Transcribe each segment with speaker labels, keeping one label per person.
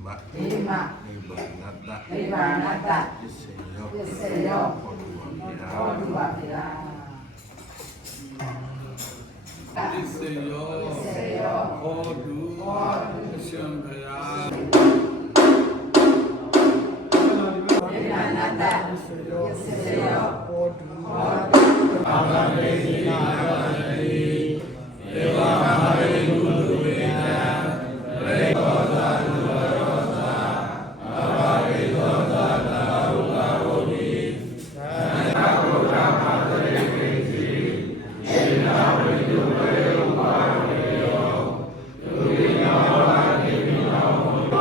Speaker 1: Rima. Rima. Nibanata.
Speaker 2: Nibanata.
Speaker 1: Iseyo. Iseyo. Oluwapira.
Speaker 2: Oluwapira.
Speaker 1: Iseyo.
Speaker 2: Iseyo. Olu. Olu.
Speaker 1: Isembera.
Speaker 2: Nibanata. Iseyo. Iseyo.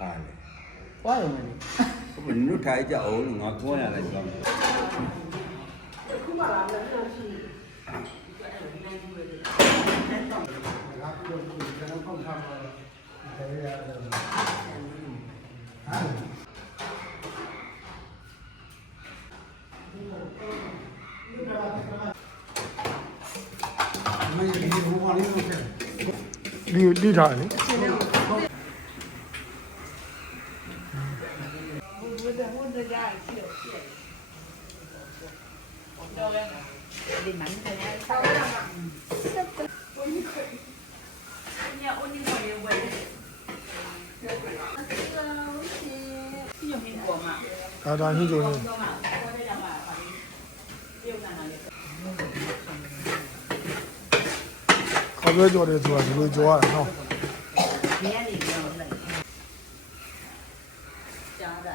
Speaker 3: 哎，坏了没？我问你，你拆一家藕，你拿多少来干？啊？
Speaker 4: 你们里头？
Speaker 5: 不是我在家里要你有给你就就是
Speaker 4: 你他的